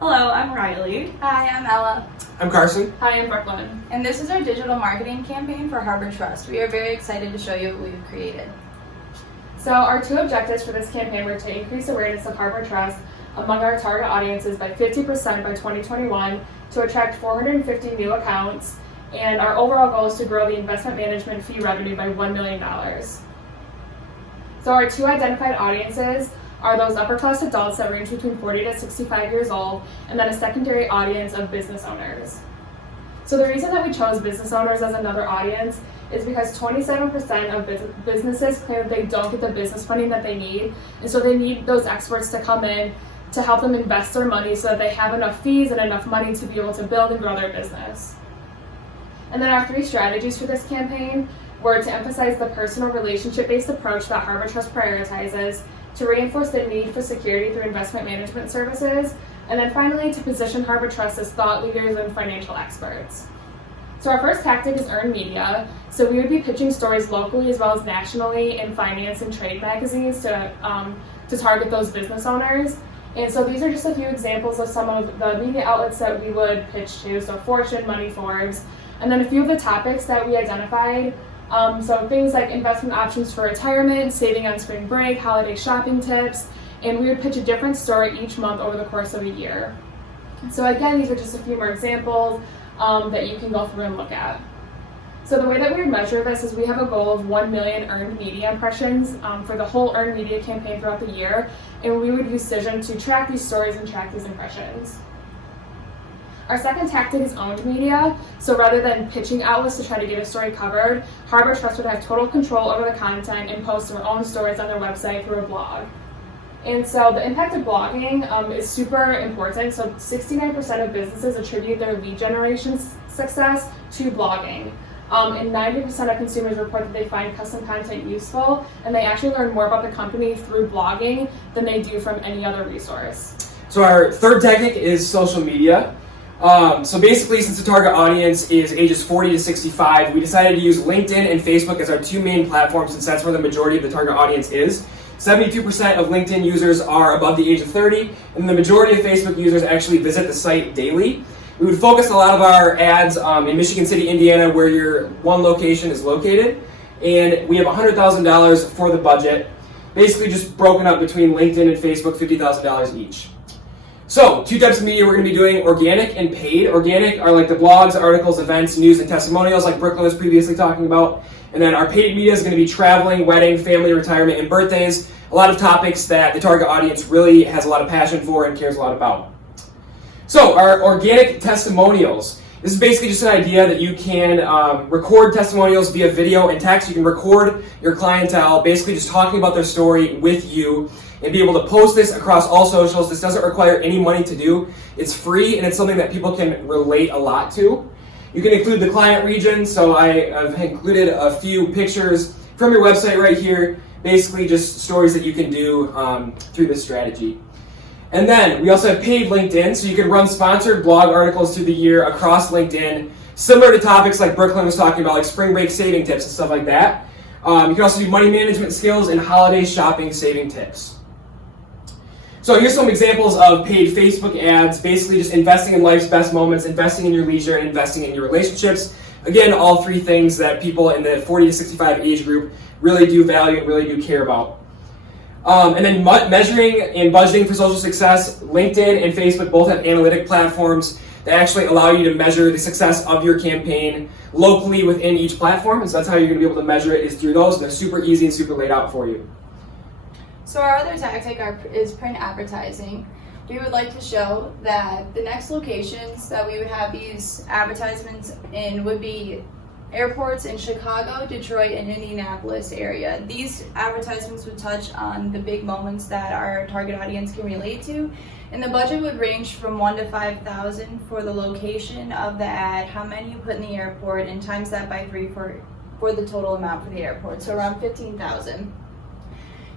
Hello, I'm Riley. Hi, I'm Ella. I'm Carson. Hi, I'm Brooklyn. And this is our digital marketing campaign for Harbor Trust. We are very excited to show you what we've created. So our two objectives for this campaign were to increase awareness of Harbor Trust among our target audiences by 50% by 2021, to attract 450 new accounts, and our overall goal is to grow the investment management fee revenue by $1 million. So our two identified audiences are those upper-class adults that range between 40 to 65 years old, and then a secondary audience of business owners. So the reason that we chose business owners as another audience is because 27% of businesses claim that they don't get the business funding that they need, and so they need those experts to come in to help them invest their money so that they have enough fees and enough money to be able to build and grow their business. And then our three strategies for this campaign were to emphasize the personal relationship-based approach that Harbor Trust prioritizes, to reinforce the need for security through investment management services, and then finally to position Harbor Trust as thought leaders and financial experts. So our first tactic is earned media. So we would be pitching stories locally as well as nationally in finance and trade magazines to target those business owners. And so these are just a few examples of some of the media outlets that we would pitch to, so Fortune, Money, Forbes, and then a few of the topics that we identified. So things like investment options for retirement, saving on spring break, holiday shopping tips, and we would pitch a different story each month over the course of a year. So again, these are just a few more examples that you can go through and look at. So the way that we would measure this is we have a goal of 1 million earned media impressions for the whole earned media campaign throughout the year, and we would use Cision to track these stories and track these impressions. Our second tactic is owned media. So rather than pitching outlets to try to get a story covered, Harbor Trust would have total control over the content and post their own stories on their website through a blog. And so the impact of blogging is super important. So 69% of businesses attribute their lead generation success to blogging. And 90% of consumers report that they find custom content useful, and they actually learn more about the company through blogging than they do from any other resource. So our third tactic is social media. So basically, since the target audience is ages 40 to 65, we decided to use LinkedIn and Facebook as our two main platforms, since that's where the majority of the target audience is. 72% of LinkedIn users are above the age of 30, and the majority of Facebook users actually visit the site daily. We would focus a lot of our ads in Michigan City, Indiana, where your one location is located, and we have $100,000 for the budget, basically just broken up between LinkedIn and Facebook, $50,000 each. So, two types of media we're going to be doing: organic and paid. Organic are like the blogs, articles, events, news, and testimonials like Brooklyn was previously talking about. And then our paid media is going to be traveling, wedding, family, retirement, and birthdays. A lot of topics that the target audience really has a lot of passion for and cares a lot about. So, our organic testimonials. This is basically just an idea that you can record testimonials via video and text. You can record your clientele basically just talking about their story with you and be able to post this across all socials. This doesn't require any money to do. It's free, and it's something that people can relate a lot to. You can include the client region, so I've included a few pictures from your website right here, basically just stories that you can do through this strategy. And then we also have paid LinkedIn, so you can run sponsored blog articles through the year across LinkedIn, similar to topics like Brooklyn was talking about, like spring break saving tips and stuff like that. You can also do money management skills and holiday shopping saving tips. So here's some examples of paid Facebook ads, basically just investing in life's best moments, investing in your leisure, and investing in your relationships. Again, all three things that people in the 40 to 65 age group really do value and really do care about. And then measuring and budgeting for social success. LinkedIn and Facebook both have analytic platforms that actually allow you to measure the success of your campaign locally within each platform. And so that's how you're going to be able to measure it, is through those, and they're super easy and super laid out for you. So our other tactic is print advertising. We would like to show that the next locations that we would have these advertisements in would be airports in Chicago, Detroit, and Indianapolis area. These advertisements would touch on the big moments that our target audience can relate to, and the budget would range from $1,000 to $5,000 for the location of the ad, how many you put in the airport, and times that by 3 for the total amount for the airport, so around $15,000.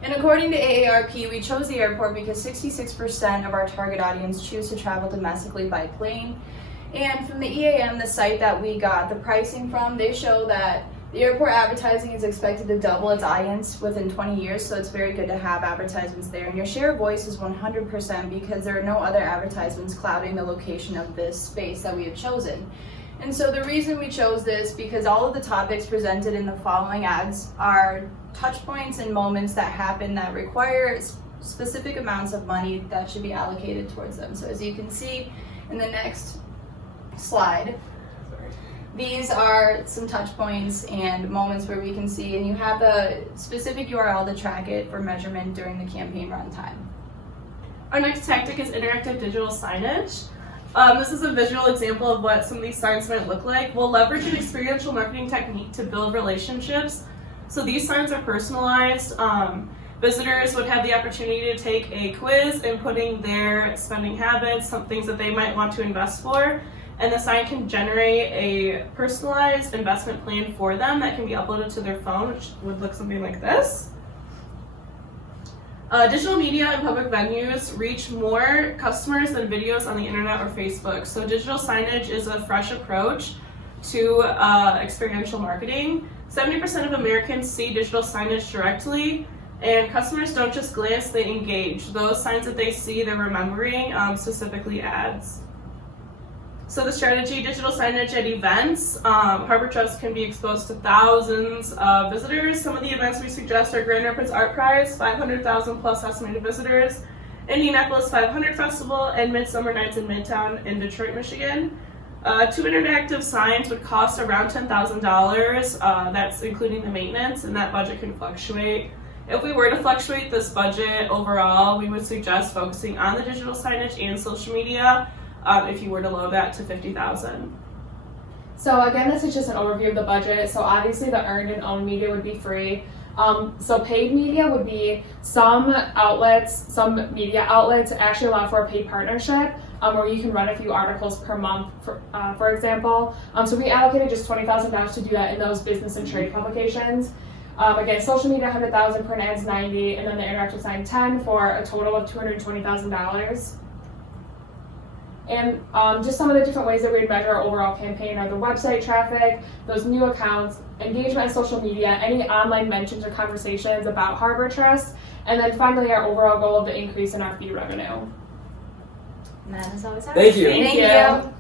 And according to AARP, we chose the airport because 66% of our target audience choose to travel domestically by plane. And from the EAM, the site that we got the pricing from, they show that The airport advertising is expected to double its audience within 20 years, so it's very good to have advertisements there. And your share of voice is 100% because there are no other advertisements clouding the location of this space that we have chosen. And so the reason we chose this, because all of the topics presented in the following ads are touch points and moments that happen that require specific amounts of money that should be allocated towards them. So as you can see in the next slide, these are some touch points and moments where we can see, and you have the specific URL to track it for measurement during the campaign runtime. Our next tactic is interactive digital signage. This is a visual example of what some of these signs might look like. We'll leverage an experiential marketing technique to build relationships. So these signs are personalized. Visitors would have the opportunity to take a quiz inputting their spending habits, some things that they might want to invest for, and the sign can generate a personalized investment plan for them that can be uploaded to their phone, which would look something like this. Digital media and public venues reach more customers than videos on the internet or Facebook. So digital signage is a fresh approach to experiential marketing. 70% of Americans see digital signage directly, and customers don't just glance, they engage. Those signs that they see, they're remembering, specifically ads. So the strategy, digital signage at events. Harbor Trust can be exposed to thousands of visitors. Some of the events we suggest are Grand Rapids Art Prize, 500,000 plus estimated visitors, Indianapolis 500 Festival, and Midsummer Nights in Midtown in Detroit, Michigan. 2 interactive signs would cost around $10,000. That's including the maintenance, and that budget can fluctuate. If we were to fluctuate this budget overall, we would suggest focusing on the digital signage and social media. If you were to load that to $50,000. So again, this is just an overview of the budget. So obviously the earned and owned media would be free. So paid media would be some media outlets actually allow for a paid partnership where you can run a few articles per month, for example. So we allocated just $20,000 to do that in those business and trade publications. Again, social media $100,000, print ads $90,000, and then the interactive sign $10,000 for a total of $220,000. And just some of the different ways that we'd measure our overall campaign are the website traffic, those new accounts, engagement on social media, any online mentions or conversations about Harbor Trust, and then finally our overall goal of the increase in our fee revenue. And that is always ours. Thank you. Thank you.